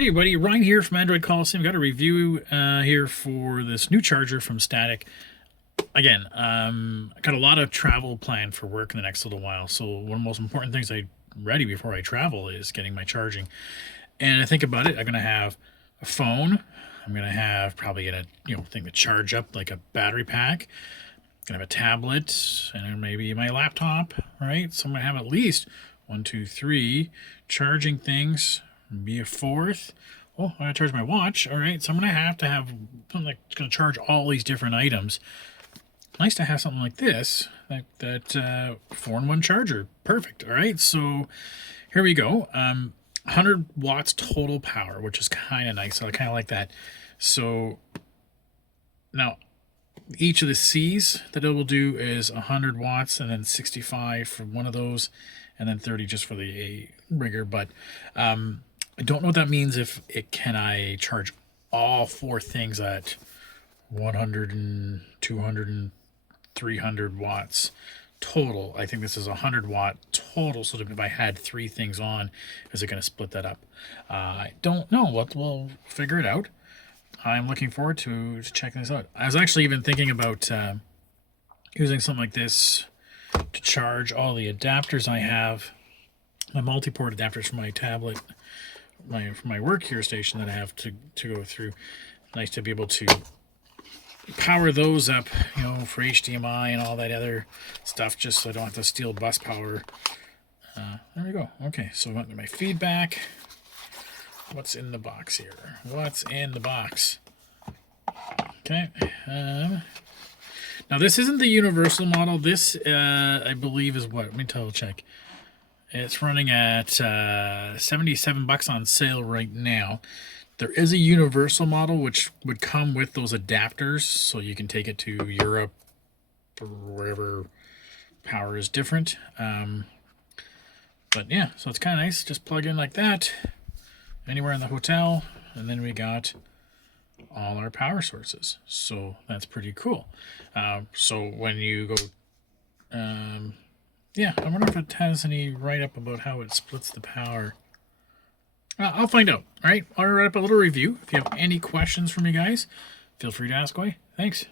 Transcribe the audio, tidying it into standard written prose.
Hey buddy, Ryan here from Android Coliseum. Got a review here for this new charger from Statik. Again, I got a lot of travel planned for work in the next little while. So one of the most important things I ready before I travel is getting my charging. And I think about it, I'm gonna have a phone. I'm gonna have probably a thing to charge up like a battery pack. I'm gonna have a tablet and maybe my laptop, right? So I'm gonna have at least 1, 2, 3 charging things. Be a fourth. Oh, I'm gonna charge my watch. All right, so I'm gonna have something that's gonna charge all these different items. Nice to have something like this, that 4-in-1 charger. Perfect. All right, so here we go. 100 watts total power, which is kind of nice. So I kind of like that. So now each of the C's that it will do is 100 watts, and then 65 for one of those, and then 30 just for the A rigger. But I don't know what that means. If it can I charge all 4 things at 100 and 200 and 300 watts total. I think this is 100 watt total. So if I had 3 things on, is it going to split that up? I don't know. We'll figure it out. I'm looking forward to checking this out. I was actually even thinking about using something like this to charge all the adapters I have, my multi-port adapters for my tablet, for my work here station that I have to go through. Nice to be able to power those up, for HDMI and all that other stuff, just so I don't have to steal bus power. There we go. Okay, so I went to my feedback. What's in the box here? What's in the box? Okay. Now this isn't the universal model. This, I believe, is what? Let me double check. It's running at $77 on sale right now. There is a universal model which would come with those adapters, so you can take it to Europe or wherever power is different. But yeah, so it's kind of nice. Just plug in like that, anywhere in the hotel, and then we got all our power sources. So that's pretty cool. So when you go, yeah, I wonder if it has any write-up about how it splits the power. I'll find out. All right, I'll write up a little review. If you have any questions for me, guys, feel free to ask away. Thanks.